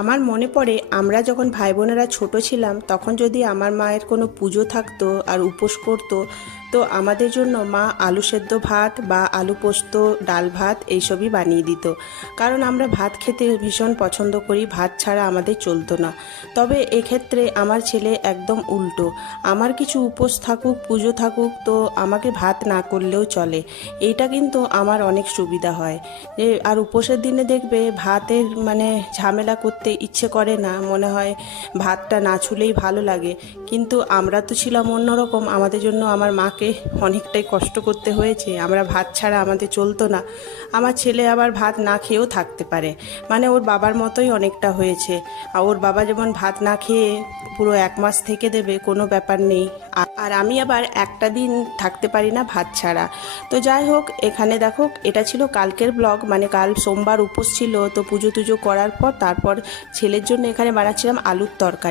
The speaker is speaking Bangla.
আমার মনে পড়ে আমরা যখন ভাই বোনেরা ছোট ছিলাম তখন যদি আমার মায়ের কোনো পুজো থাকতো আর উপোস করতো, তো আমাদের জন্য মা আলু সেদ্ধ ভাত বা আলু পোস্ত, ডাল ভাত এইসবই বানিয়ে দিত। কারণ আমরা ভাত খেতে ভীষণ পছন্দ করি, ভাত ছাড়া আমাদের চলতো না। তবে এক্ষেত্রে আমার ছেলে একদম উল্টো। আমার কিছু উপোস থাকুক, পুজো থাকুক, তো আমাকে ভাত না করলেও চলে। এইটা কিন্তু আমার অনেক সুবিধা হয়। আর উপোসের দিনে দেখবে ভাতের মানে ঝামেলা করতে ইচ্ছে করে না, মনে হয় ভাতটা না ছুলেই ভালো লাগে। কিন্তু আমরা তো ছিলাম অন্যরকম, আমাদের জন্য আমার মাকে অনেকটাই কষ্ট করতে হয়েছে। আমরা ভাত ছাড়া আমাদের চলতো না। আমার ছেলে আবার ভাত না খেয়েও থাকতে পারে, মানে ওর বাবার মতোই অনেকটা হয়েছে। আর ওর বাবা যেমন ভাত না খেয়ে পুরো 1 মাস থেকে দেবে, কোনো ব্যাপার নেই। আর আমি আবার একটা দিন থাকতে পারি না ভাত ছাড়া। তো যাই হোক, এখানে দেখো এটা ছিল কালকের ব্লগ, মানে কাল সোমবার উপোস ছিল। তো পুজো টুজো করার পর তারপর ছেলের জন্য এখানে বানাচ্ছিলাম আলুর তরকারি।